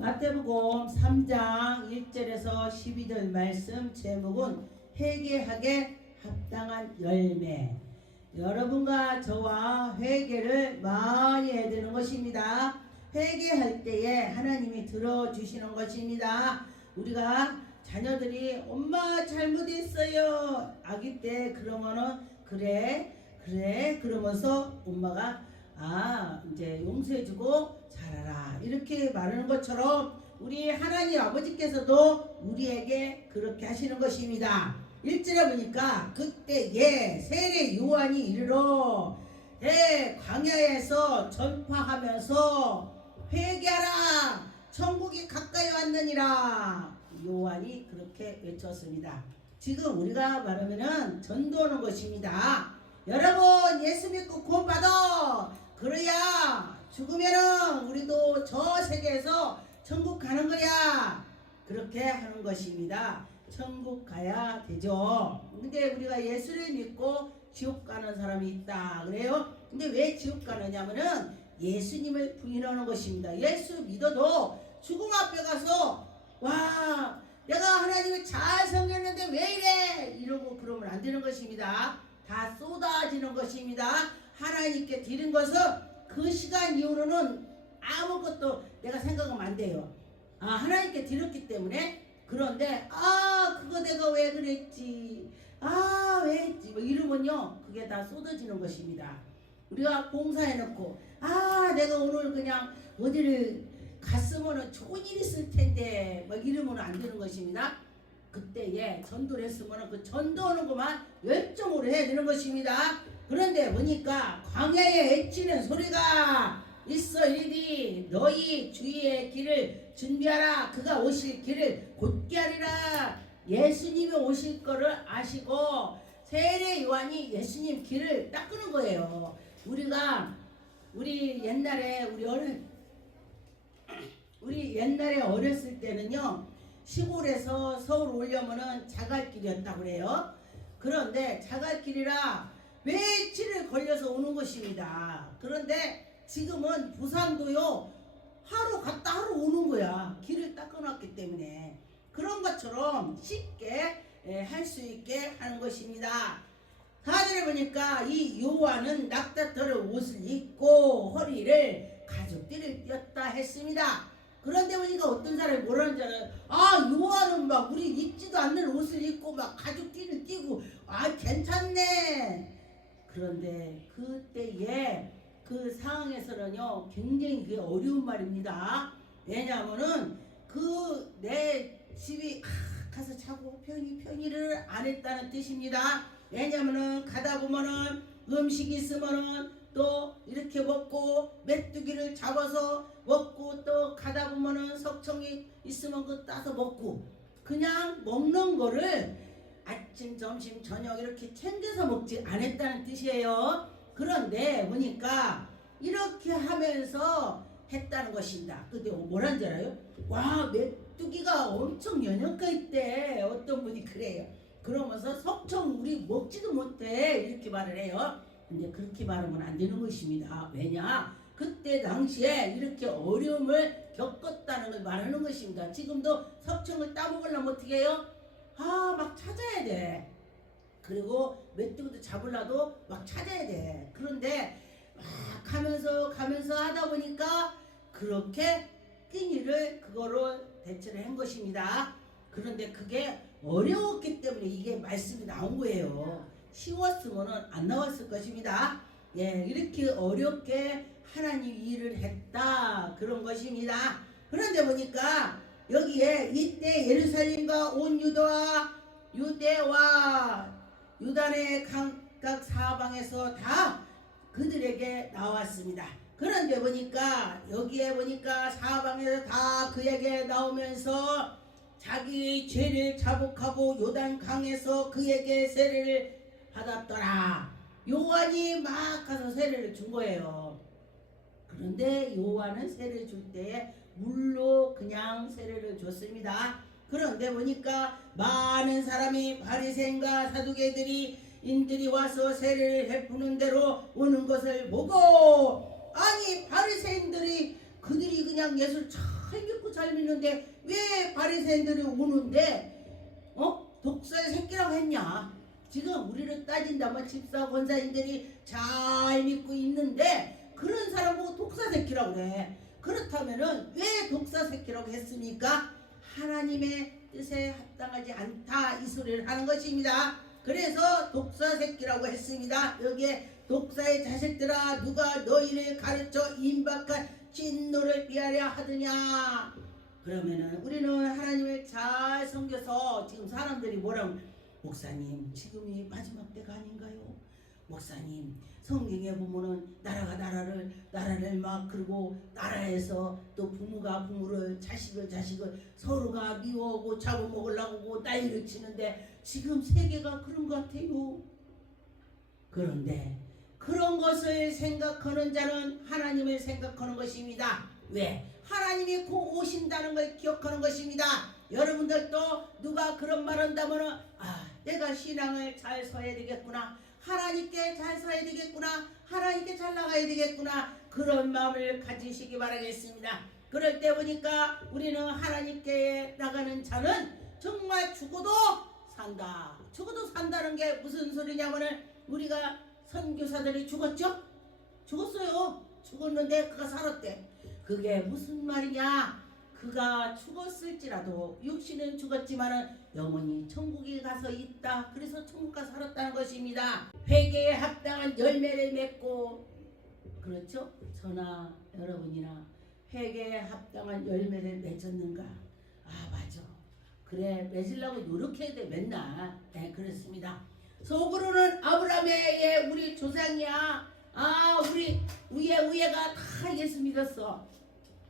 마태복음 3장 1절에서 12절 말씀 제목은 회개하게 합당한 열매. 여러분과 저와 회개를 많이 해야 되는 것입니다. 회개할 때에 하나님이 들어주시는 것입니다. 우리가 자녀들이 엄마 잘못했어요 아기 때 그러면은 그래 그러면서 엄마가 이제 용서해주고 잘하라 이렇게 말하는 것처럼 우리 하나님 아버지께서도 우리에게 그렇게 하시는 것입니다. 1절에 보니까 그때 세례 요한이 이르러 광야에서 전파하면서 회개하라 천국이 가까이 왔느니라 요한이 그렇게 외쳤습니다. 지금 우리가 말하면은 전도하는 것입니다. 여러분 예수 믿고 구원받아 그래야 죽으면은 우리도 저 세계에서 천국 가는 거야 그렇게 하는 것입니다. 천국 가야 되죠. 근데 우리가 예수를 믿고 지옥 가는 사람이 있다 그래요. 근데 왜 지옥 가느냐면은 예수님을 부인하는 것입니다. 예수 믿어도 죽음 앞에 가서 와 내가 하나님을 잘 섬겼는데 왜 이래 이러고 그러면 안 되는 것입니다. 다 쏟아지는 것입니다. 하나님께 드린 것은 그 시간 이후로는 아무것도 내가 생각하면 안 돼요. 하나님께 드렸기 때문에. 그런데 그거 내가 왜 그랬지 왜 했지 뭐 이러면요 그게 다 쏟아지는 것입니다. 우리가 봉사해놓고 내가 오늘 그냥 어디를 갔으면 좋은 일 있을 텐데 뭐 이러면 안 되는 것입니다. 그때에 전도를 했으면 그 전도하는 것만 열정으로 해야 되는 것입니다. 그런데 보니까 광야에 애치는 소리가 있어 이르되 너희 주의 길을 준비하라 그가 오실 길을 곧게 하리라. 예수님이 오실 거를 아시고 세례 요한이 예수님 길을 닦는 거예요. 우리 옛날에 어렸을 때는요 시골에서 서울 오려면은 자갈길이었다고 그래요. 그런데 자갈길이라 며칠을 걸려서 오는 것입니다. 그런데 지금은 부산도요 하루 갔다 하루 오는 거야. 길을 닦아놨기 때문에. 그런 것처럼 쉽게 할 수 있게 하는 것입니다. 4절에 보니까 이 요한은 낙타털 옷을 입고 허리를 가죽띠를 띄었다 했습니다. 그런데 보니까 어떤 사람이 뭐라는 줄 알아요? 요한은 막 우리 입지도 않는 옷을 입고 막 가죽띠를 띄고 괜찮네. 그런데 그때에 그 상황에서는요 굉장히 그게 어려운 말입니다. 왜냐하면은 내 집이 가서 자고 편의를 안 했다는 뜻입니다. 왜냐하면은 가다 보면은 음식이 있으면은 또 이렇게 먹고 메뚜기를 잡아서 먹고 또 가다 보면은 석청이 있으면 그거 따서 먹고 그냥 먹는 거를 아침 점심 저녁 이렇게 챙겨서 먹지 않았다는 뜻이에요. 그런데 보니까 이렇게 하면서 했다는 것입니다. 근데 뭐라는 줄 알아요? 메뚜기가 엄청 연약가 있대. 어떤 분이 그래요. 그러면서 석청 우리 먹지도 못해 이렇게 말을 해요. 근데 그렇게 말하면 안 되는 것입니다. 왜냐? 그때 당시에 이렇게 어려움을 겪었다는 걸 말하는 것입니다. 지금도 석청을 따먹으려면 어떻게 해요? 막 찾아야 돼. 그리고 메뚜기도 잡으려도 막 찾아야 돼. 그런데 막 가면서 하다 보니까 그렇게 끼니를 그거로 대처를 한 것입니다. 그런데 그게 어려웠기 때문에 이게 말씀이 나온 거예요. 쉬웠으면 안 나왔을 것입니다. 이렇게 어렵게 하나님 일을 했다 그런 것입니다. 그런데 보니까 여기에 이때 예루살렘과 온 유대와 유단의 각각 사방에서 다 그들에게 나왔습니다. 그런데 보니까 여기에 보니까 사방에서 다 그에게 나오면서 자기 죄를 자복하고 요단 강에서 그에게 세례를 받았더라. 요한이 막 가서 세례를 준 거예요. 그런데 요한은 세례를 줄 때에 물로 그냥 세례를 줬습니다. 그런데 보니까 많은 사람이 바리새인과 사두개인들이 와서 세례를 베푸는 대로 오는 것을 보고 바리새인들이 그들이 그냥 예수를 잘 잘 믿고 잘 믿는데 왜 바리새인들이 오는데 독사의 새끼라고 했냐? 지금 우리를 따진다면 집사 권사님들이 잘 믿고 있는데 그런 사람 보고 독사 새끼라고 그래. 그렇다면은 왜 독사 새끼라고 했습니까? 하나님의 뜻에 합당하지 않다 이 소리를 하는 것입니다. 그래서 독사 새끼라고 했습니다. 여기에 독사의 자식들아 누가 너희를 가르쳐 임박한 진노를 피하려 하느냐. 그러면은 우리는 하나님을 잘 섬겨서 지금 사람들이 뭐라고, 목사님 지금이 마지막 때가 아닌가요? 목사님 성경에 보면은 나라가 나라를 막 그리고 나라에서 또 부모가 부모를 자식을 서로가 미워하고 잡아먹으려고 난리를 치는데 지금 세계가 그런 것 같아요. 그런데 그런 것을 생각하는 자는 하나님을 생각하는 것입니다. 왜? 하나님이 곧 오신다는 걸 기억하는 것입니다. 여러분들도 누가 그런 말 한다면은 내가 신앙을 잘 서야 되겠구나, 하나님께 잘 서야 되겠구나, 하나님께 잘 나가야 되겠구나, 그런 마음을 가지시기 바라겠습니다. 그럴 때 보니까 우리는 하나님께 나가는 자는 정말 죽어도 산다. 죽어도 산다는 게 무슨 소리냐면은 우리가 선교사들이 죽었죠? 죽었어요. 죽었는데 그가 살았대. 그게 무슨 말이냐? 그가 죽었을지라도 육신은 죽었지만은 영혼이 천국에 가서 있다. 그래서 천국 가서 살았다는 것입니다. 회개에 합당한 열매를 맺고, 그렇죠? 저나 여러분이나 회개에 합당한 열매를 맺었는가? 맞아. 그래, 맺으려고 노력해야 돼 맨날. 네, 그렇습니다. 속으로는 아브라함의 우리 조상이야. 우리 우예가 다 예수 믿었어.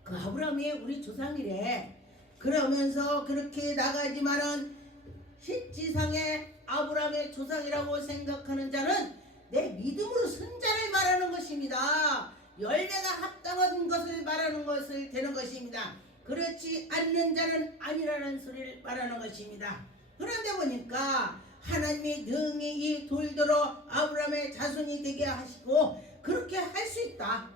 그 아브라함이 우리 조상이래. 그러면서 그렇게 나가지만은 실지상에 아브라함의 조상이라고 생각하는 자는 내 믿음으로 선자를 말하는 것입니다. 열매가 합당한 것을 말하는 것을 되는 것입니다. 그렇지 않는 자는 아니라는 소리를 말하는 것입니다. 그런데 보니까 하나님이 능히 이 돌들로 아브라함의 자손이 되게 하시고 그렇게 할 수 있다.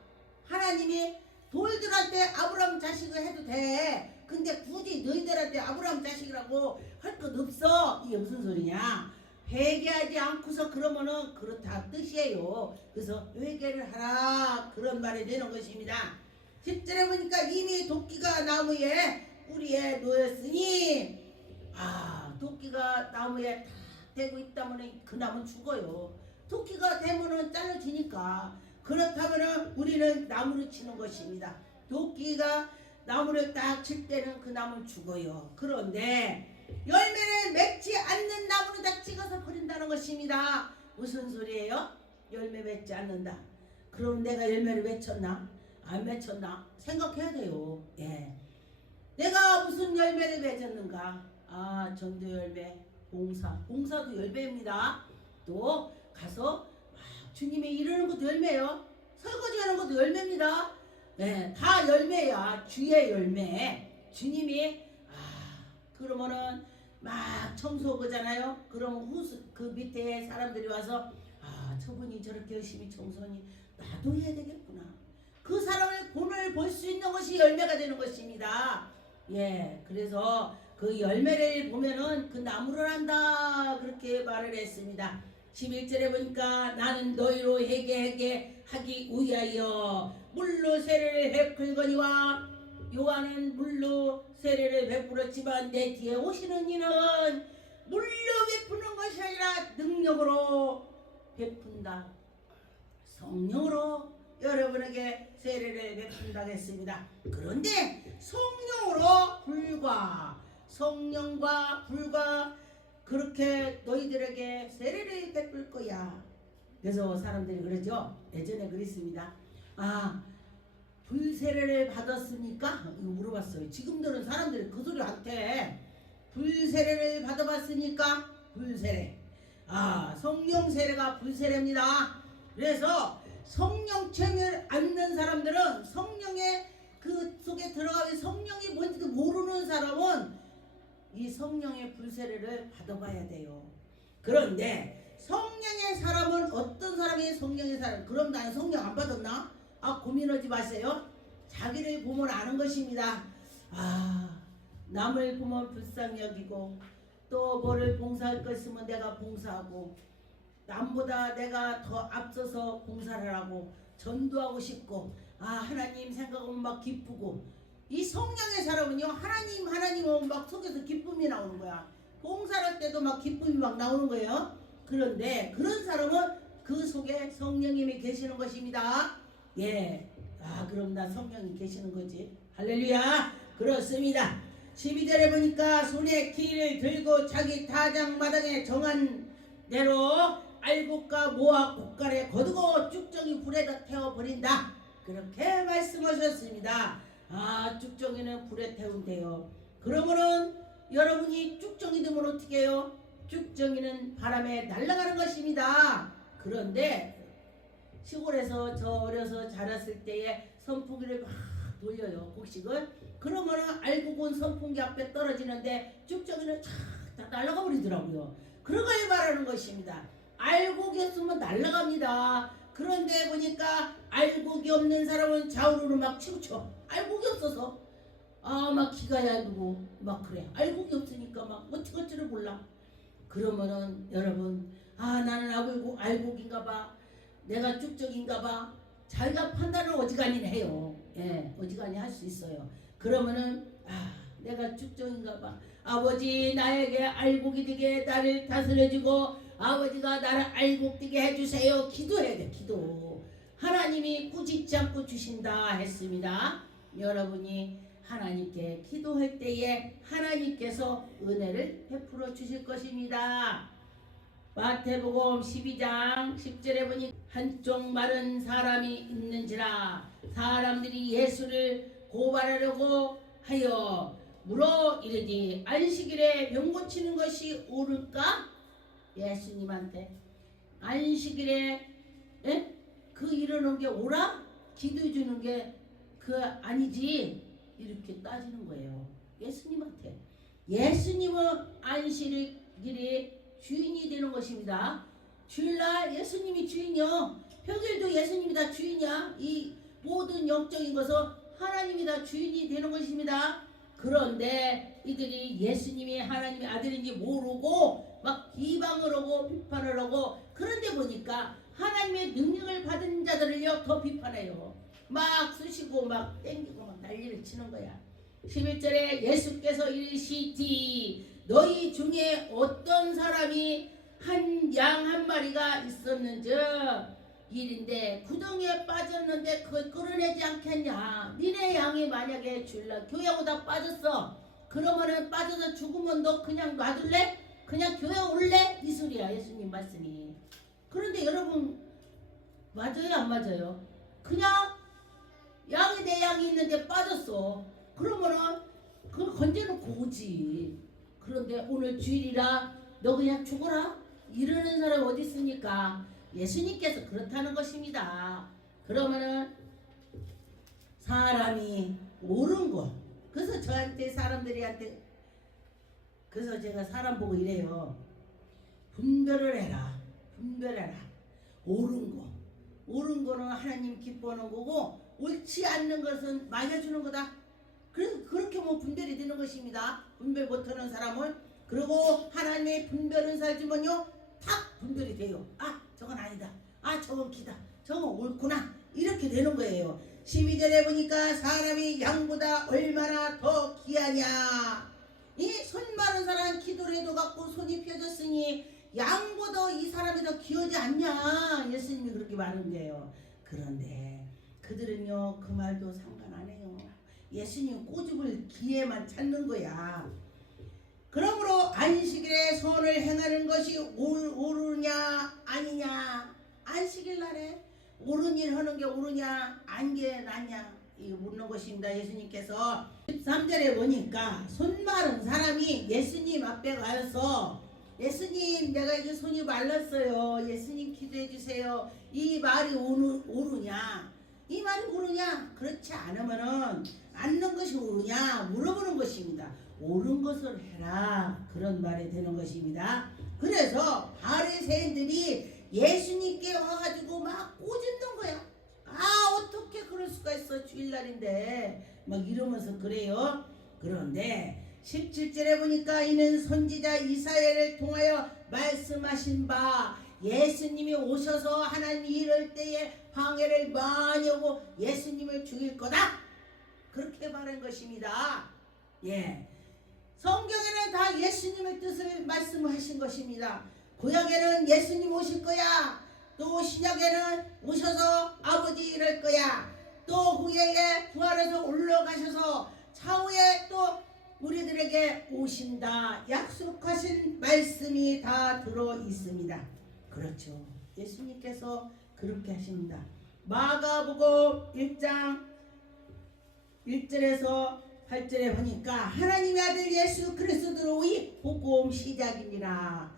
하나님이 돌들한테 아브라함 자식을 해도 돼. 근데 굳이 너희들한테 아브라함 자식이라고 할 것 없어. 이게 무슨 소리냐? 회개하지 않고서 그러면은 그렇다 뜻이에요. 그래서 회개를 하라 그런 말이 되는 것입니다. 10절에 보니까 이미 도끼가 나무에 뿌리에 놓였으니 도끼가 나무에 다 대고 있다면 그 나무는 죽어요. 도끼가 되면은 잘라지니까. 그렇다면은 우리는 나무를 치는 것입니다. 도끼가 나무를 딱 칠 때는 그 나무는 죽어요. 그런데 열매를 맺지 않는 나무는 다 찍어서 버린다는 것입니다. 무슨 소리예요? 열매 맺지 않는다. 그럼 내가 열매를 맺혔나? 안 맺혔나? 생각해야 돼요. 예. 내가 무슨 열매를 맺었는가? 전도 열매, 봉사도 열매입니다. 또 가서 주님이 이루는 것도 열매요. 설거지하는 것도 열매입니다. 네, 다 열매야. 주의 열매. 주님이 그러면은 막 청소하잖아요. 그럼 그 밑에 사람들이 와서 저분이 저렇게 열심히 청소하니 나도 해야 되겠구나. 그 사람을 본을 볼 수 있는 것이 열매가 되는 것입니다. 예, 그래서 그 열매를 보면은 그 나무를 한다 그렇게 말을 했습니다. 11절에 보니까 나는 너희로 회개하게 하기 위하여 물로 세례를 베풀거니와 요한은 물로 세례를 베풀었지만 내 뒤에 오시는 이는 물로 베푸는 것이 아니라 능력으로 베푼다. 성령으로 여러분에게 세례를 베푼다고 했습니다. 그런데 성령과 불과 그렇게 너희들에게 세례를 베풀 거야. 그래서 사람들이 그러죠. 예전에 그랬습니다. 불세례를 받았습니까? 이거 물어봤어요. 지금들은 사람들이 그 소리 안 해. 불세례를 받아봤습니까? 불세례. 성령 세례가 불세례입니다. 그래서 성령 체험을 않는 사람들은 성령의 그 속에 들어가면 성령이 뭔지도 모르는 사람은 이 성령의 불세례를 받아봐야 돼요. 그런데 성령의 사람은 어떤 사람이 성령의 사람? 그럼 나는 성령 안 받았나? 고민하지 마세요. 자기를 보면 아는 것입니다. 남을 보면 불쌍히 여기고 또 뭐를 봉사할 것 있으면 내가 봉사하고 남보다 내가 더 앞서서 봉사를 하고 전도하고 싶고 하나님 생각하면 막 기쁘고 이 성령의 사람은요 하나님 하면 막 속에서 기쁨이 나오는 거야. 봉사할 때도 막 기쁨이 막 나오는 거예요. 그런데 그런 사람은 그 속에 성령님이 계시는 것입니다. 예. 그럼 나 성령이 계시는 거지. 할렐루야. 그렇습니다. 12절에 보니까 손에 키를 들고 자기 타작마당에 정한 대로 알곡과 모아 곡간에 거두고 쭉정이 불에다 태워버린다. 그렇게 말씀하셨습니다. 쭉정이는 불에 태운대요. 그러면은 여러분이 쭉정이 되면 어떻게 해요? 쭉정이는 바람에 날아가는 것입니다. 그런데 시골에서 저 어려서 자랐을 때에 선풍기를 막 돌려요. 곡식을. 그러면은 알고 온 선풍기 앞에 떨어지는데 쭉정이는 다 날아가 버리더라고요. 그런 걸 말하는 것입니다. 알곡이 없으면 날아갑니다. 그런데 보니까 알곡이 없는 사람은 좌우로 막 치우쳐. 알곡이 없어서 막 기가 얇고 막 그래. 알곡이 없으니까 막 어떻게 할 줄을 몰라. 그러면은 여러분 나는 알곡인가 봐. 내가 쭉정인가 봐. 자기가 판단을 어지간히 해요. 예, 어지간히 할 수 있어요. 그러면은 내가 쭉정인가 봐. 아버지 나에게 알곡이 되게 나를 다스려주고 아버지가 나를 알곡되게 해주세요. 기도해야 돼. 기도. 하나님이 꾸짖지 않고 주신다 했습니다. 여러분이 하나님께 기도할 때에 하나님께서 은혜를 베풀어 주실 것입니다. 마태복음 12장 10절에 보니 한쪽 마른 사람이 있는지라 사람들이 예수를 고발하려고 하여 물어 이르지 안식일에 병 고치는 것이 옳을까? 예수님한테 안식일에 그 이러는 게 옳아? 기도 주는 게 그 아니지? 이렇게 따지는 거예요. 예수님한테. 예수님은 안식일이 주인이 되는 것입니다. 주일날 예수님이 주인이요. 평일도 예수님이 다 주인이야. 이 모든 영적인 것은 하나님이 다 주인이 되는 것입니다. 그런데 이들이 예수님이 하나님의 아들인지 모르고 막 비방을 하고 비판을 하고 그런데 보니까 하나님의 능력을 받은 자들을요 더 비판해요. 막 쑤시고 막 땡기고 막 난리를 치는 거야. 11절에 예수께서 이르시되 너희 중에 어떤 사람이 양 한 마리가 있었는즉 일인데 구덩이에 빠졌는데 그걸 끌어내지 않겠냐. 니네 양이 만약에 주일날 교회하고 다 빠졌어. 그러면은 빠져서 죽으면 너 그냥 놔둘래? 그냥 교회 올래? 이 소리야 예수님 말씀이. 그런데 여러분 맞아요 안 맞아요? 그냥 양이 내 양이 있는데 빠졌어. 그러면은 그걸 건져놓고 오지. 그런데 오늘 주일이라 너 그냥 죽어라? 이러는 사람이 어디 있습니까? 예수님께서 그렇다는 것입니다. 그러면은 사람이 옳은 거. 그래서 저한테 사람들이한테 그래서 제가 사람 보고 이래요. 분별을 해라. 분별해라. 옳은 거. 옳은 거는 하나님 기뻐하는 거고 옳지 않는 것은 말려주는 거다. 그래서 그렇게 분별이 되는 것입니다. 분별 못하는 사람은. 그리고 하나님의 분별은 살지만요 탁 분별이 돼요. 저건 아니다. 저건 기다. 저건 옳구나. 이렇게 되는 거예요. 12절에 보니까 사람이 양보다 얼마나 더 귀하냐. 이 손 마른 사람 기도를 해도 갖고 손이 펴졌으니 양보다 이 사람이 더 귀하지 않냐. 예수님이 그렇게 말한대요. 그런데 그들은요 그 말도 상관 안 해요. 예수님 꼬집을 기회만 찾는 거야. 그러므로 안식일에 선을 행하는 것이 옳으냐 아니냐. 안식일 날에 옳은 일 하는 게 옳으냐 안 게 낫냐 이거 묻는 것입니다. 예수님께서 13절에 보니까 손 마른 사람이 예수님 앞에 가서 예수님 내가 이제 손이 말랐어요. 예수님 기도해 주세요. 이 말이 옳으냐 이 말이 옳으냐. 그렇지 않으면은 앉는 것이 옳으냐 물어보는 것입니다. 옳은 것을 해라. 그런 말이 되는 것입니다. 그래서 바리새인들이 예수님께 와가지고 막 꼬집는 거야. 어떻게 그럴 수가 있어 주일날인데 막 이러면서 그래요. 그런데 17절에 보니까 이는 선지자 이사야를 통하여 말씀하신 바 예수님이 오셔서 하나님 이럴 때에 방해를 많이 오고 예수님을 죽일 거다 그렇게 말한 것입니다. 예, 성경에는 다 예수님의 뜻을 말씀하신 것입니다. 구약에는 예수님 오실 거야, 또 신약에는 오셔서 아버지 이럴 거야, 또 후에 부활해서 올라가셔서 차후에 또 우리들에게 오신다 약속하신 말씀이 다 들어 있습니다. 그렇죠. 예수님께서 그렇게 하십니다. 마가복음 1장 1절에서 8절에 보니까 하나님의 아들 예수 그리스도의 복음 시작입니다.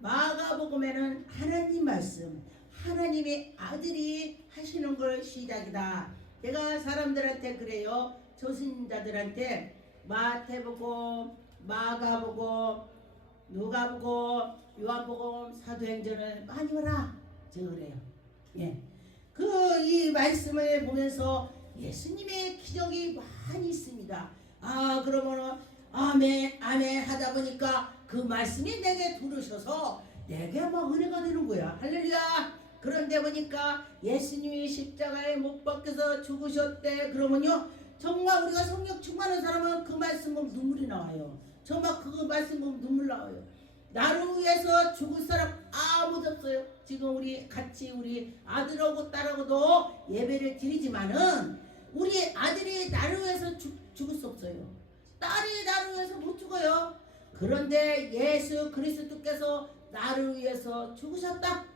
마가복음에는 하나님 말씀, 하나님의 아들이 하시는 걸 시작이다. 제가 사람들한테 그래요. 조신자들한테 마태복음, 마가복음, 누가복음, 요한복음, 사도행전을 많이 보라 제가 그래요. 예, 이 말씀을 보면서 예수님의 기적이 많이 있습니다. 그러면은 아멘 아멘 하다 보니까 그 말씀이 내게 들으셔서 내게 막 은혜가 되는 거야. 할렐루야. 그런데 보니까 예수님이 십자가에 못 박혀서 죽으셨대. 그러면요 정말 우리가 성령 충만한 사람은 그 말씀 보면 눈물이 나와요. 정말 그 말씀 보면 눈물 나와요. 나를 위해서 죽을 사람 아무도 없어요. 지금 우리 같이 우리 아들하고 딸하고도 예배를 드리지만은 우리 아들이 나를 위해서 죽을 수 없어요. 딸이 나를 위해서 못 죽어요. 그런데 예수 그리스도께서 나를 위해서 죽으셨다.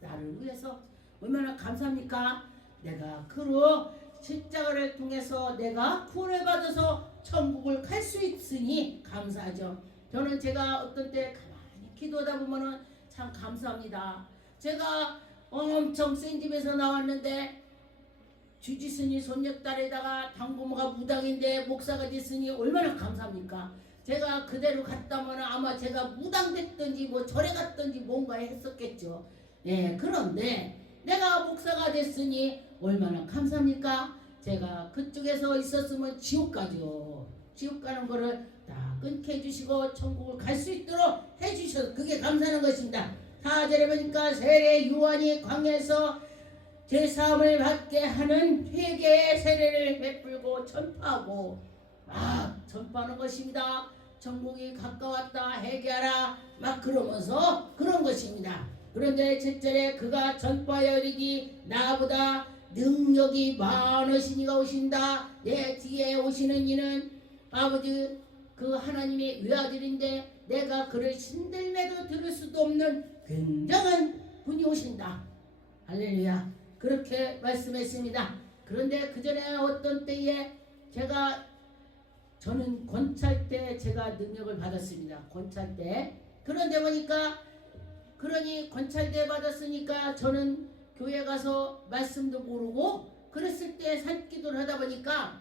나를 위해서 얼마나 감사합니까? 내가 그로 십자가를 통해서 내가 구원을 받아서 천국을 갈 수 있으니 감사하죠. 저는 제가 어떤 때 가만히 기도하다 보면은 참 감사합니다. 제가 엄청 센 집에서 나왔는데 주지순이 손녀딸에다가 당부모가 무당인데 목사가 됐으니 얼마나 감사합니까? 제가 그대로 갔다면 아마 제가 무당됐든지 뭐 절에 갔든지 뭔가 했었겠죠. 예, 그런데 내가 목사가 됐으니 얼마나 감사합니까? 제가 그쪽에서 있었으면 지옥 가죠. 지옥 가는 거를 다 끊게 해주시고 천국을 갈 수 있도록 해주셔서 그게 감사하는 것입니다. 4절에 보니까 세례 요한이 광야에서 제사함을 받게 하는 회개의 세례를 베풀고 전파하고 전파하는 것입니다. 천국이 가까웠다 회개하라 막 그러면서 그런 것입니다. 그런데 7절에 그가 전파하여 이르기 나보다 능력이 많으신 이가 오신다. 내 뒤에 오시는 이는 아버지 그 하나님의 외아들인데 내가 그를 신들매도 들을 수도 없는 굉장한 분이 오신다. 할렐루야. 그렇게 말씀했습니다. 그런데 그 전에 어떤 때에 저는 권찰 때 제가 능력을 받았습니다. 권찰 때. 그런데 보니까 그러니 권찰대 받았으니까 저는 교회 가서 말씀도 모르고 그랬을 때 산기도를 하다 보니까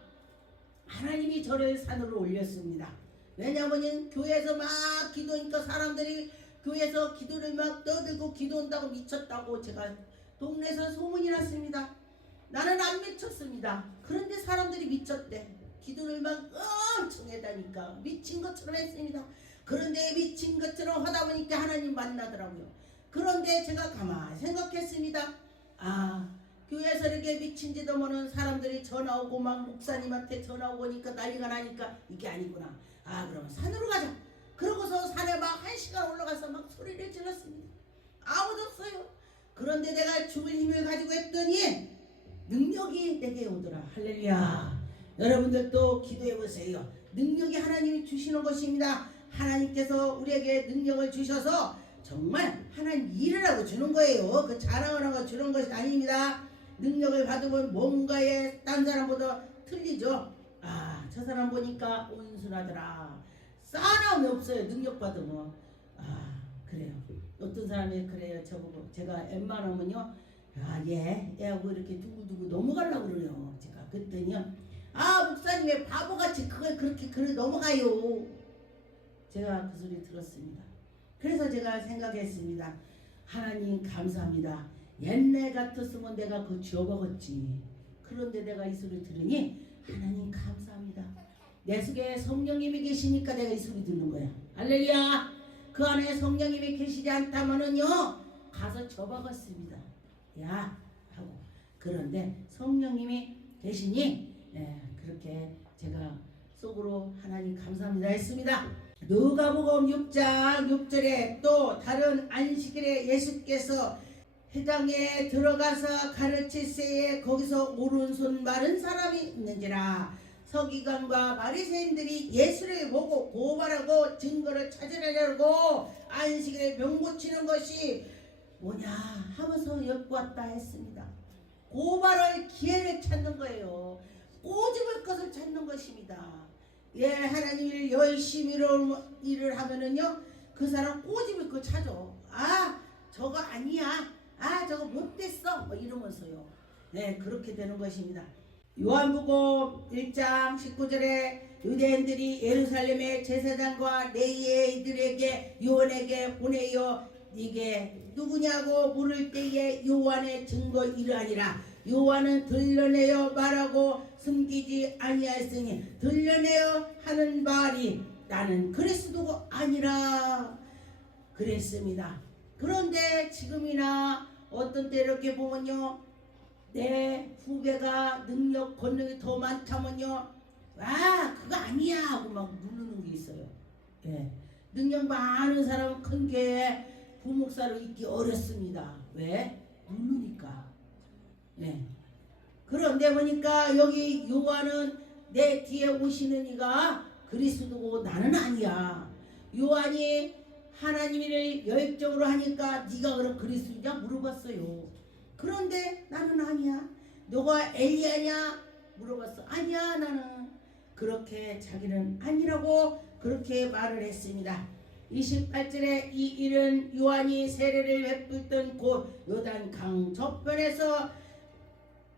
하나님이 저를 산으로 올렸습니다. 왜냐하면 교회에서 막 기도하니까 사람들이 교회에서 기도를 막 떠들고 기도한다고 미쳤다고 제가 동네에서 소문이 났습니다. 나는 안 미쳤습니다. 그런데 사람들이 미쳤대. 기도를 막 엄청 해다니까 미친 것처럼 했습니다. 그런데 미친 것처럼 하다 보니까 하나님 만나더라고요. 그런데 제가 가만히 생각했습니다. 교회에서 이렇게 미친 짓도 모르는 사람들이 전화 오고 막 목사님한테 전화 오고 오니까 난리가 나니까 이게 아니구나. 그러면 산으로 가자. 그러고서 산에 막 1시간 올라가서 막 소리를 질렀습니다. 아무도 없어요. 그런데 내가 죽을 힘을 가지고 했더니 능력이 내게 오더라. 할렐루야. 여러분들도 기도해 보세요. 능력이 하나님이 주시는 것입니다. 하나님께서 우리에게 능력을 주셔서 정말 하나님 일을 하고 주는 거예요. 그 자랑을 하고 주는 것이 아닙니다. 능력을 받으면 뭔가에 딴 사람보다 틀리죠. 저 사람 보니까 온순하더라. 싸움이 없어요. 능력 받으면. 그래요. 어떤 사람이 그래요. 저보고 제가 웬만하면요. 얘하고 이렇게 두고두고 넘어가려고 그러네요. 제가 그랬더니요. 목사님 왜 바보같이 그걸 그렇게 넘어가요. 제가 그 소리 들었습니다. 그래서 제가 생각했습니다. 하나님 감사합니다. 옛날 같았으면 내가 그거 지워먹었지. 그런데 내가 이 소리 들으니 하나님 감사합니다. 내 속에 성령님이 계시니까 내가 이 소리 듣는 거야. 할렐루야. 그 안에 성령님이 계시지 않다면은요 가서 접어갔습니다. 야 하고. 그런데 성령님이 계시니 그렇게 제가 속으로 하나님 감사합니다 했습니다. 누가복음 6장 6절에 또 다른 안식일에 예수께서 회당에 들어가서 가르칠새에 거기서 오른손 마른 사람이 있는지라. 서기관과 바리새인들이 예수를 보고 고발하고 증거를 찾으려고 안식일에 병고치는 것이 뭐냐 하면서 엿보았다 했습니다. 고발할 기회를 찾는 거예요. 꼬집을 것을 찾는 것입니다. 하나님 열심히 일을 하면은요 그 사람 꼬집을 거 찾아. 저거 아니야. 저거 못됐어. 뭐 이러면서요. 그렇게 되는 것입니다. 요한복음 1장 19절에 유대인들이 예루살렘의 제사장과 레위인들에게 요한에게 보내어 네게 누구냐고 물을 때에 요한의 증거 이러하니라. 요한은 들려내어 말하고 숨기지 아니하였으니 들려내어 하는 말이 나는 그리스도가 아니라 그랬습니다. 그런데 지금이나 어떤 때 이렇게 보면요 내 후배가 능력 권능이 더 많다면요 그거 아니야 하고 막 누르는 게 있어요. 능력 많은 사람은 큰 교회에 부목사로 있기 어렵습니다. 왜? 누르니까. 그런데 보니까 여기 요한은 내 뒤에 오시는 이가 그리스도고 나는 아니야. 요한이 하나님을 열정으로 하니까 네가 그럼 그리스도냐 물어봤어요. 그런데 나는 아니야. 너가 엘리야냐 물어봤어. 아니야 나는. 그렇게 자기는 아니라고 그렇게 말을 했습니다. 28절에 이 일은 요한이 세례를 베풀던 곳 요단강 저편에서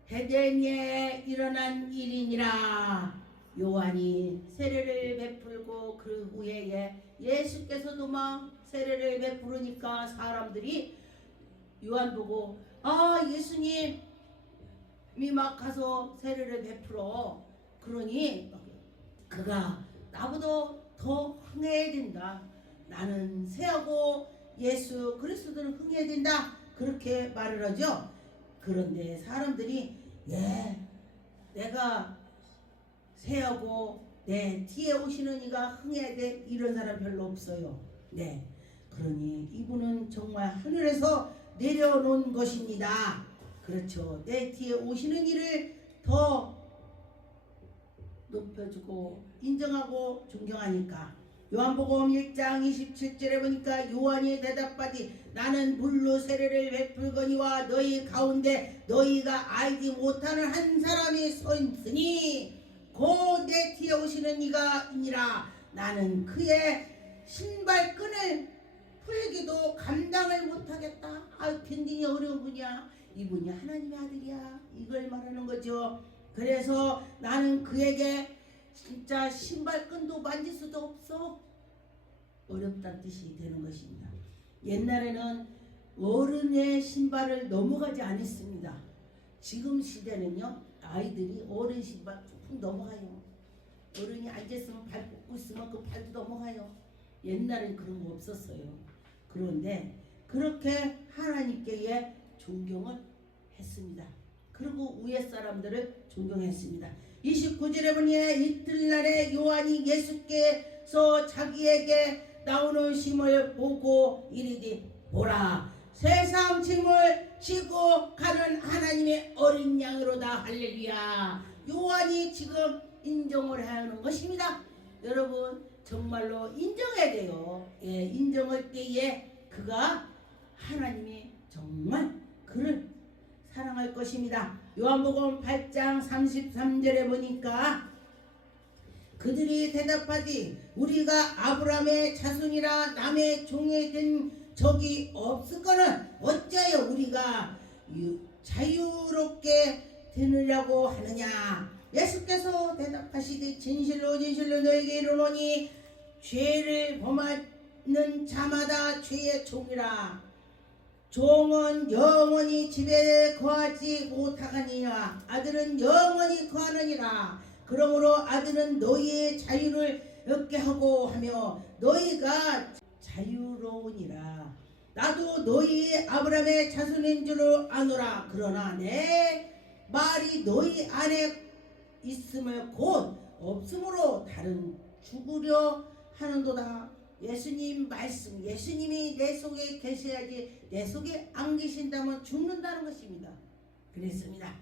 베데니에 일어난 일이니라. 요한이 세례를 베풀고 그 후에 예수께서도 막 세례를 베푸르니까 사람들이 요한 보고 예수님이 막 가서 세례를 베풀어. 그러니 그가 나보다 더 흥해야 된다. 나는 새하고 예수 그리스도는 흥해야 된다. 그렇게 말을 하죠. 그런데 사람들이 내가 새하고 내 뒤에 오시는 이가 흥해야 돼. 이런 사람 별로 없어요. 그러니 이분은 정말 하늘에서 내려놓은 것입니다. 그렇죠. 내 뒤에 오시는 이를 더 높여주고 인정하고 존경하니까. 요한복음 1장 27절에 보니까 요한이 대답하되 나는 물로 세례를 베풀거니와 너희 가운데 너희가 알지 못하는 한 사람이 서 있으니 곧 내 뒤에 오시는 이가 이니라. 나는 그의 신발끈을 풀기도 감당을 못하겠다. 견디기 어려운 분이야. 이분이 하나님의 아들이야. 이걸 말하는 거죠. 그래서 나는 그에게 진짜 신발끈도 만질 수도 없어. 어렵다는 뜻이 되는 것입니다. 옛날에는 어른의 신발을 넘어가지 않았습니다. 지금 시대는요 아이들이 어른 신발 푹 넘어가요. 어른이 앉아있으면 발 뻗고 있으면 그 발도 넘어가요. 옛날엔 그런 거 없었어요. 그런데 그렇게 하나님께 존경을 했습니다. 그리고 위에 사람들을 존경했습니다. 29절에 보니 이튿날에 요한이 예수께서 자기에게 나오는 심을 보고 이르되 보라 세상 짐을 지고 가는 하나님의 어린 양으로다. 할렐루야. 요한이 지금 인정을 하는 것입니다. 여러분 정말로 인정해야 돼요. 인정할 때에 그가 하나님이 정말 그를 사랑할 것입니다. 요한복음 8장 33절에 보니까 그들이 대답하되 우리가 아브라함의 자손이라 남의 종이 된 적이 없을거는 어찌하여 우리가 자유롭게 되느냐고 하느냐. 예수께서 대답하시되 진실로 진실로 너에게 이르노니 죄를 범하는 자마다 죄의 종이라. 종은 영원히 집에 거하지 못하느니라. 아들은 영원히 거하느니라. 그러므로 아들은 너희의 자유를 얻게 하고 하며 너희가 자유로우니라. 나도 너희 아브라함의 자손인 줄을 아노라. 그러나 내 말이 너희 안에 있음을 곧 없음으로 다른 죽으려 하는도다. 예수님 말씀, 예수님이 내 속에 계셔야지 내 속에 안 계신다면 죽는다는 것입니다. 그랬습니다.